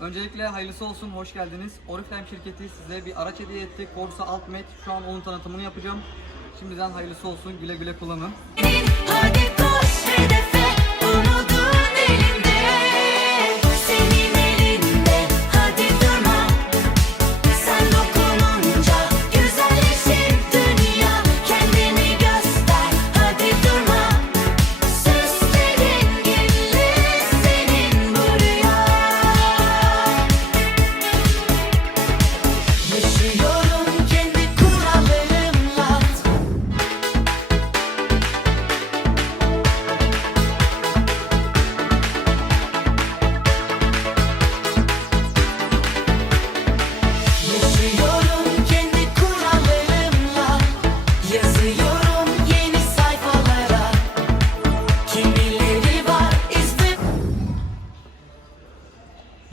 Öncelikle hayırlısı olsun, hoş geldiniz. Oriflame şirketi size bir araç hediye etti. Corsa Ultimate. Şu an onun tanıtımını yapacağım. Şimdiden hayırlısı olsun, güle güle kullanın.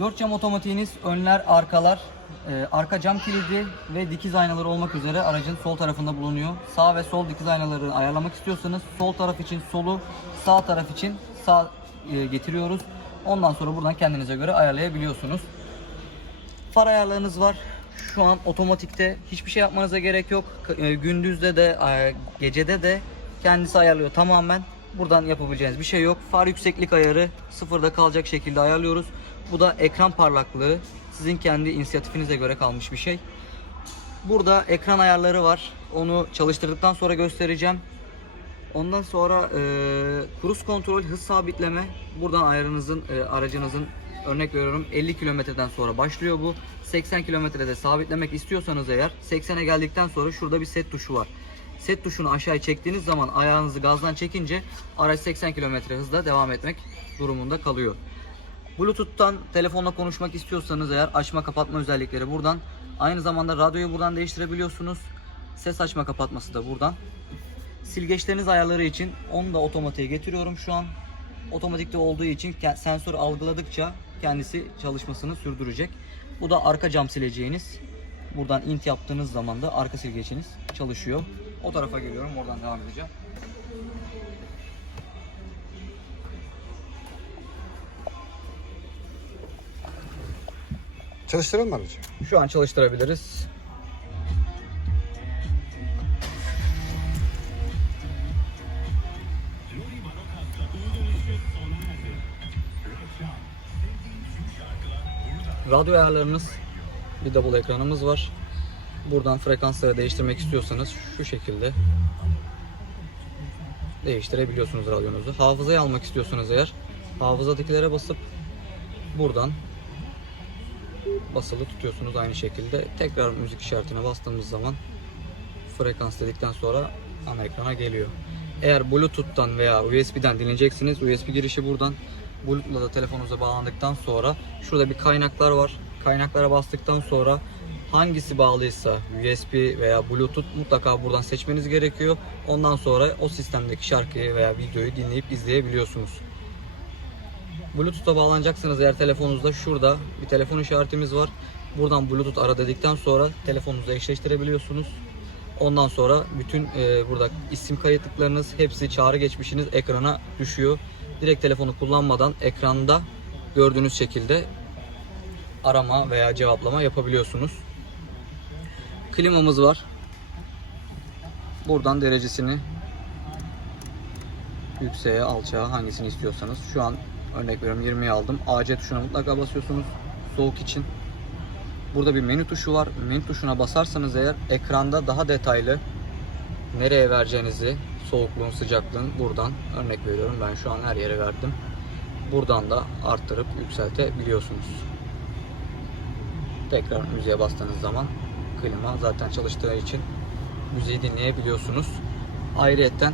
4 cam otomatiğiniz önler, arkalar, e, arka cam kilidi ve dikiz aynaları olmak üzere aracın sol tarafında bulunuyor. Sağ ve sol dikiz aynalarını ayarlamak istiyorsanız sol taraf için solu, sağ taraf için sağ e, getiriyoruz. Ondan sonra buradan kendinize göre ayarlayabiliyorsunuz. Far ayarlarınız var. Şu an otomatikte hiçbir şey yapmanıza gerek yok. E, Gündüzde de e, gecede de kendisi ayarlıyor tamamen. Buradan yapabileceğiniz bir şey yok. Far yükseklik ayarı sıfırda kalacak şekilde ayarlıyoruz. Bu da ekran parlaklığı. Sizin kendi inisiyatifinize göre kalmış bir şey. Burada ekran ayarları var. Onu çalıştırdıktan sonra göstereceğim. Ondan sonra e, cruise kontrol, hız sabitleme. Buradan ayarınızın, e, aracınızın örnek veriyorum 50 kilometreden sonra başlıyor bu. 80 kilometrede sabitlemek istiyorsanız eğer 80'e geldikten sonra şurada bir set tuşu var. Set tuşunu aşağıya çektiğiniz zaman ayağınızı gazdan çekince araç 80 kilometre hızla devam etmek durumunda kalıyor. Bluetooth'tan telefonla konuşmak istiyorsanız eğer açma kapatma özellikleri buradan. Aynı zamanda radyoyu buradan değiştirebiliyorsunuz. Ses açma kapatması da buradan. Silgeçleriniz ayarları için onu da otomatiğe getiriyorum şu an. Otomatikte olduğu için sensör algıladıkça kendisi çalışmasını sürdürecek. Bu da arka cam sileceğiniz. Buradan int yaptığınız zaman da arka silgeçiniz çalışıyor. O tarafa geliyorum. Oradan devam edeceğim. Çalıştıralım mı aracı? Şu an çalıştırabiliriz. Radyo ayarlarınız bir double ekranımız var. Buradan frekansları değiştirmek istiyorsanız şu şekilde değiştirebiliyorsunuz radyonuzu. Hafızayı almak istiyorsanız eğer hafızadakilere basıp buradan basılı tutuyorsunuz aynı şekilde. Tekrar müzik işaretine bastığımız zaman frekans dedikten sonra ana ekrana geliyor. Eğer Bluetooth'tan veya USB'den dinleyeceksiniz. USB girişi buradan. Bluetooth'la da telefonunuza bağlandıktan sonra şurada bir kaynaklar var. Kaynaklara bastıktan sonra hangisi bağlıysa USB veya Bluetooth mutlaka buradan seçmeniz gerekiyor. Ondan sonra o sistemdeki şarkıyı veya videoyu dinleyip izleyebiliyorsunuz. Bluetooth'a bağlanacaksınız eğer telefonunuzda şurada bir telefon işaretimiz var. Buradan Bluetooth ara dedikten sonra telefonunuzu eşleştirebiliyorsunuz. Ondan sonra bütün e, burada isim kayıtlıklarınız hepsi çağrı geçmişiniz ekrana düşüyor. Direkt telefonu kullanmadan ekranda gördüğünüz şekilde arama veya cevaplama yapabiliyorsunuz. Klimamız var. Buradan derecesini yükseğe, alçağa hangisini istiyorsanız. Şu an örnek veriyorum 20'yi aldım. AC tuşuna mutlaka basıyorsunuz soğuk için. Burada bir menü tuşu var. Menü tuşuna basarsanız eğer ekranda daha detaylı nereye vereceğinizi, soğukluğun, sıcaklığın buradan örnek veriyorum. Ben şu an her yere verdim. Buradan da arttırıp yükseltebiliyorsunuz. Tekrar müziğe bastığınız zaman klima zaten çalıştığı için müziği dinleyebiliyorsunuz. Ayrıyetten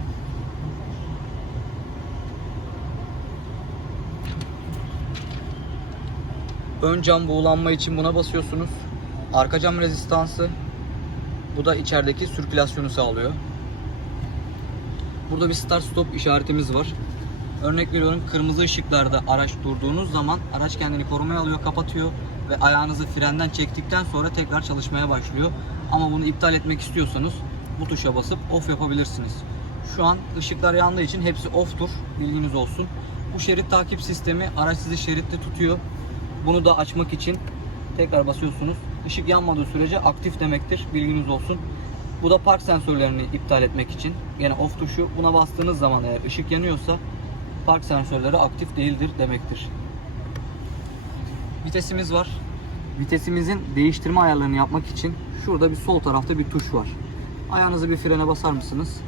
Ön cam buğulanma için buna basıyorsunuz. Arka cam rezistansı. Bu da içerideki sirkülasyonu sağlıyor. Burada bir start stop işaretimiz var. Örnek veriyorum kırmızı ışıklarda araç durduğunuz zaman araç kendini korumaya alıyor, kapatıyor ve ayağınızı frenden çektikten sonra tekrar çalışmaya başlıyor. Ama bunu iptal etmek istiyorsanız bu tuşa basıp off yapabilirsiniz. Şu an ışıklar yandığı için hepsi off'tur. Bilginiz olsun. Bu şerit takip sistemi araç sizi şeritte tutuyor. Bunu da açmak için tekrar basıyorsunuz. Işık yanmadığı sürece aktif demektir. Bilginiz olsun. Bu da park sensörlerini iptal etmek için. Yani off tuşu. Buna bastığınız zaman eğer ışık yanıyorsa park sensörleri aktif değildir demektir. Vitesimiz var. Vitesimizin değiştirme ayarlarını yapmak için şurada bir sol tarafta bir tuş var. Ayağınızı bir frene basar mısınız?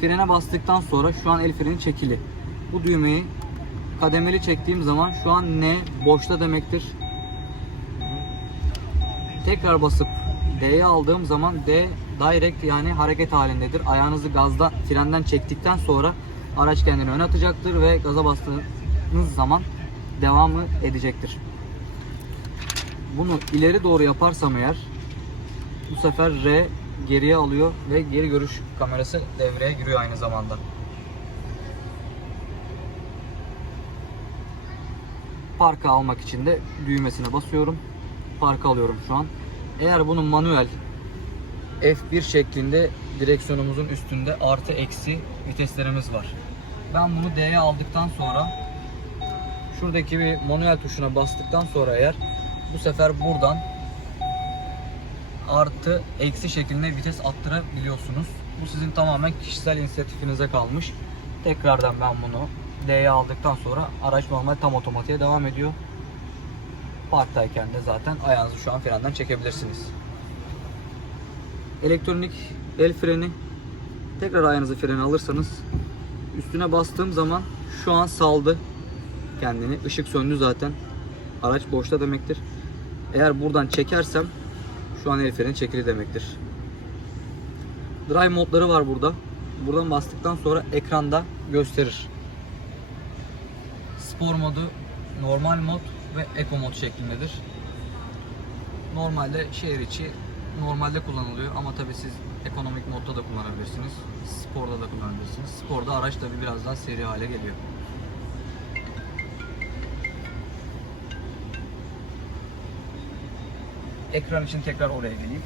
Frene bastıktan sonra şu an el freni çekili. Bu düğmeyi kademeli çektiğim zaman şu an N boşta demektir. Tekrar basıp D'ye aldığım zaman D direct yani hareket halindedir. Ayağınızı gazda frenden çektikten sonra araç kendini öne atacaktır ve gaza bastığınız zaman devamı edecektir. Bunu ileri doğru yaparsam eğer bu sefer R geriye alıyor ve geri görüş kamerası devreye giriyor aynı zamanda. Parka almak için de düğmesine basıyorum. Parka alıyorum şu an. Eğer bunun manuel F1 şeklinde direksiyonumuzun üstünde artı eksi viteslerimiz var. Ben bunu D'ye aldıktan sonra şuradaki bir manuel tuşuna bastıktan sonra eğer bu sefer buradan artı eksi şeklinde vites attırabiliyorsunuz. Bu sizin tamamen kişisel inisiyatifinize kalmış. Tekrardan ben bunu D'ye aldıktan sonra araç normal tam otomatiğe devam ediyor. Parktayken de zaten ayağınızı şu an frenden çekebilirsiniz. Elektronik el freni tekrar ayağınızı frene alırsanız üstüne bastığım zaman şu an saldı kendini. Işık söndü zaten. Araç boşta demektir. Eğer buradan çekersem şu an el freni çekili demektir. Drive modları var burada. Buradan bastıktan sonra ekranda gösterir. Spor modu, normal mod ve eco mod şeklindedir. Normalde şehir içi normalde kullanılıyor ama tabi siz ekonomik modda da kullanabilirsiniz. Sporda da kullanabilirsiniz. Sporda araç tabi biraz daha seri hale geliyor. Ekran için tekrar oraya geleyim.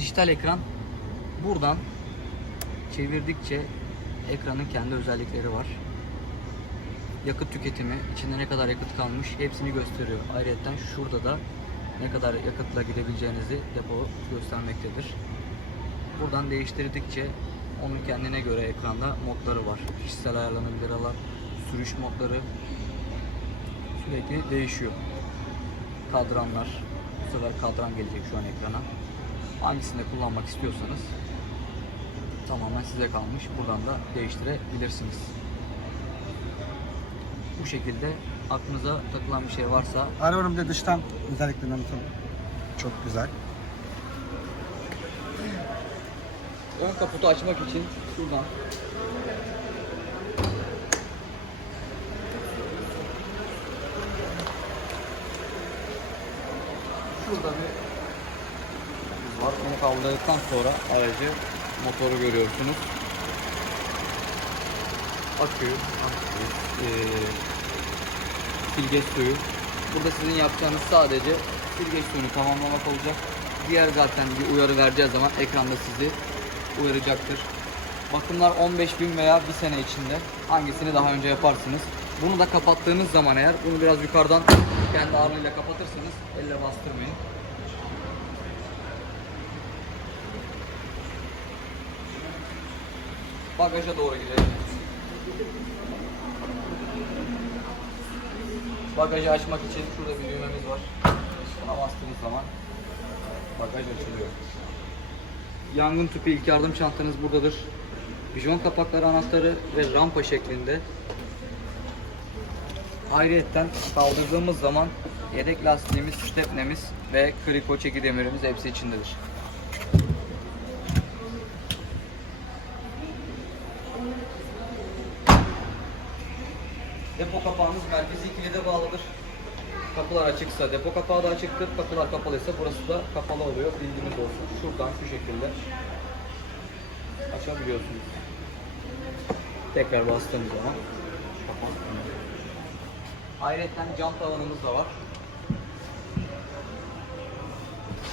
Dijital ekran buradan çevirdikçe ekranın kendi özellikleri var. Yakıt tüketimi, içinde ne kadar yakıt kalmış hepsini gösteriyor. Ayrıca şurada da ne kadar yakıtla gidebileceğinizi depo göstermektedir. Buradan değiştirdikçe onun kendine göre ekranda modları var. Kişisel ayarlanabilir alan, sürüş modları sürekli değişiyor. Kadranlar, bu sefer kadran gelecek şu an ekrana. Hangisini kullanmak istiyorsanız tamamen size kalmış. Buradan da değiştirebilirsiniz. Bu şekilde aklınıza takılan bir şey varsa Arabanın bir de dıştan özelliklerini anlatalım. Çok güzel. ön kaputu açmak için şuradan şurada bir var. Bunu kaldırdıktan sonra aracı motoru görüyorsunuz. Akü, eee silgeç suyu. Burada sizin yapacağınız sadece silgeç suyunu tamamlamak olacak. Diğer zaten bir uyarı vereceği zaman ekranda sizi uyaracaktır. Bakımlar 15 bin veya bir sene içinde hangisini daha önce yaparsınız. Bunu da kapattığınız zaman eğer bunu biraz yukarıdan kendi ağırlığıyla kapatırsanız elle bastırmayın. Bagaja doğru gidelim. Bagajı açmak için şurada bir düğmemiz var. Buna bastığınız zaman bagaj açılıyor. Yangın tüpü ilk yardım çantanız buradadır. Bijon kapakları anahtarı ve rampa şeklinde. Ayrıyetten kaldırdığımız zaman yedek lastiğimiz, stepnemiz ve kriko çeki demirimiz hepsi içindedir. Depo kapağımız merkezi kilide bağlıdır. Kapılar açıksa depo kapağı da açıktır. Kapılar kapalıysa burası da kapalı oluyor. Bilginiz olsun. Şuradan şu şekilde açabiliyorsunuz. Tekrar bastığım zaman kapattım. Ayrıca cam tavanımız da var.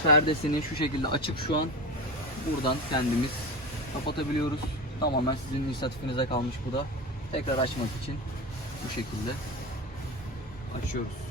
Perdesini şu şekilde açık şu an. buradan kendimiz kapatabiliyoruz. Tamamen sizin inisiyatifinize kalmış bu da. Tekrar açmak için bu şekilde açıyoruz.